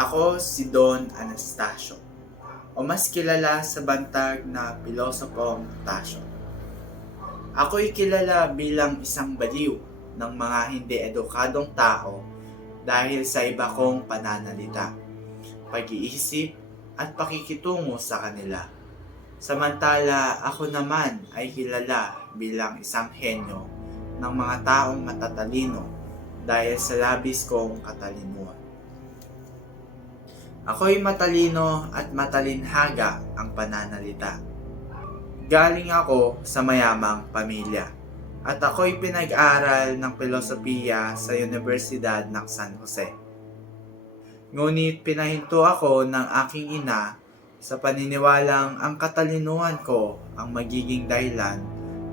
Ako si Don Anastasio, o mas kilala sa bantag na Pilosopong Tasyo. Ako'y kilala bilang isang baliw ng mga hindi edukadong tao dahil sa iba kong pananalita, pag-iisip at pakikitungo sa kanila. Samantala ako naman ay kilala bilang isang henyo ng mga taong matatalino dahil sa labis kong katalinuhan. Ako'y matalino at matalinhaga ang pananalita. Galing ako sa mayamang pamilya at ako'y pinag-aral ng filosofiya sa Universidad ng San Jose. Ngunit pinahinto ako ng aking ina sa paniniwalang ang katalinuhan ko ang magiging dahilan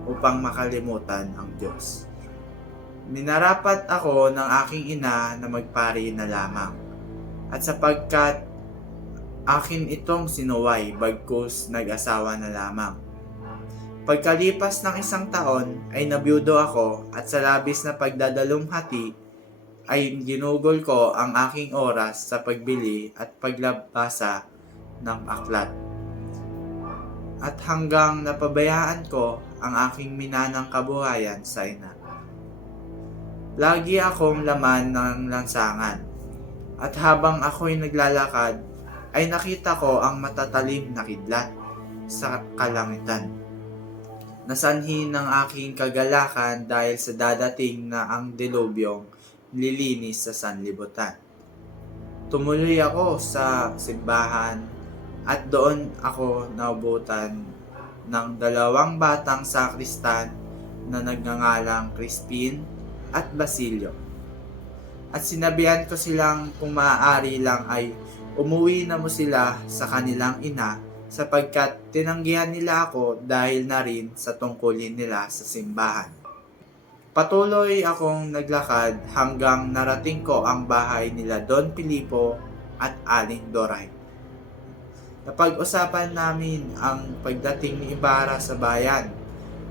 upang makalimutan ang Diyos. Minarapat ako ng aking ina na magpari na lamang. At sapagkat akin itong sinuway bagkus nag-asawa na lamang. Pagkalipas ng 1 taon ay nabiyudo ako at sa labis na pagdadalumhati ay ginugol ko ang aking oras sa pagbili at paglabasa ng aklat. At hanggang napabayaan ko ang aking minanang kabuhayan sa ina. Lagi akong laman ng lansangan. At habang ako'y naglalakad, ay nakita ko ang matatalim na kidlat sa kalangitan. Nasanhi ng aking kagalakan dahil sa dadating na ang dilubyong lilinis sa sanlibutan. Tumuloy ako sa simbahan at doon ako naubutan ng 2 batang sakristan na nagngangalang Crispin at Basilio. At sinabihan ko silang kung maaari lang ay umuwi na mo sila sa kanilang ina sapagkat tinanggihan nila ako dahil na rin sa tungkulin nila sa simbahan. Patuloy akong naglakad hanggang narating ko ang bahay nila Don Filipo at Aling Doray. Napag-usapan namin ang pagdating ni Ibarra sa bayan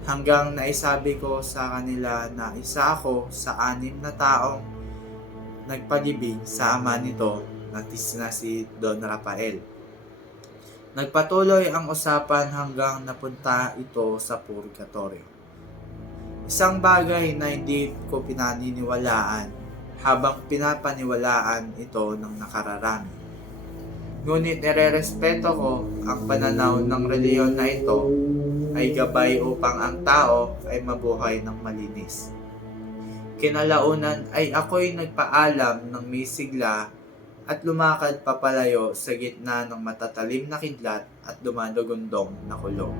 hanggang naisabi ko sa kanila na isa ako sa 6 na taong nagpag-ibig sa ama nito na si Don Rafael. Nagpatuloy ang usapan hanggang napunta ito sa purgatorio. Isang bagay na hindi ko pinaniniwalaan habang pinapaniwalaan ito ng nakararami. Ngunit nire-respeto ko ang pananaw ng reliyon na ito ay gabay upang ang tao ay mabuhay ng malinis. Kinalaunan ay ako'y nagpaalam ng may sigla at lumakad papalayo sa gitna ng matatalim na kidlat at dumadagundong na kulog.